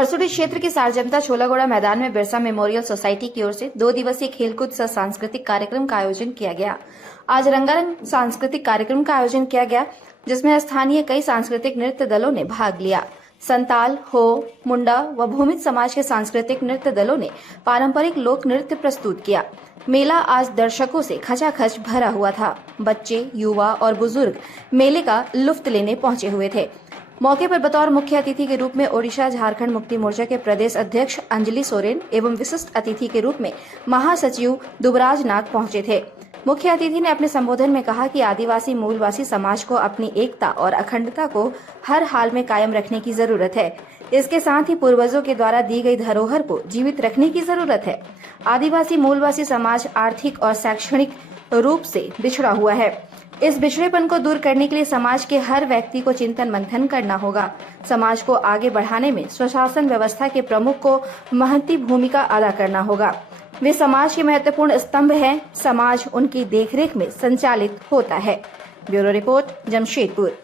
परसुडी क्षेत्र के सारजमता छोलागोड़ा मैदान में बिरसा मेमोरियल सोसाइटी की ओर से 2 दिवसीय खेलकूद सह सांस्कृतिक कार्यक्रम का आयोजन किया गया। आज रंगारंग सांस्कृतिक कार्यक्रम का आयोजन किया गया, जिसमें स्थानीय कई सांस्कृतिक नृत्य दलों ने भाग लिया। संताल, हो, मुंडा व भूमिज समाज के सांस्कृतिक नृत्य दलों ने पारंपरिक लोक नृत्य प्रस्तुत किया। मेला आज दर्शकों से खचाखच भरा हुआ था। बच्चे, युवा और बुजुर्ग मेले का लुफ्त लेने पहुंचे हुए थे। मौके पर बतौर मुख्य अतिथि के रूप में ओडिशा झारखंड मुक्ति मोर्चा के प्रदेश अध्यक्ष अंजलि सोरेन एवं विशिष्ट अतिथि के रूप में महासचिव दुबराज नाथ पहुंचे थे। मुख्य अतिथि ने अपने संबोधन में कहा कि आदिवासी मूलवासी समाज को अपनी एकता और अखंडता को हर हाल में कायम रखने की जरूरत है। इसके साथ ही पूर्वजों के द्वारा दी गई धरोहर को जीवित रखने की जरूरत है। आदिवासी मूलवासी समाज आर्थिक और शैक्षणिक रूप से बिछड़ा हुआ है। इस बिछड़ेपन को दूर करने के लिए समाज के हर व्यक्ति को चिंतन मंथन करना होगा। समाज को आगे बढ़ाने में स्वशासन व्यवस्था के प्रमुख को महती भूमिका अदा करना होगा। वे समाज के महत्वपूर्ण स्तंभ हैं। समाज उनकी देखरेख में संचालित होता है। Bureau report, Jamshedpur.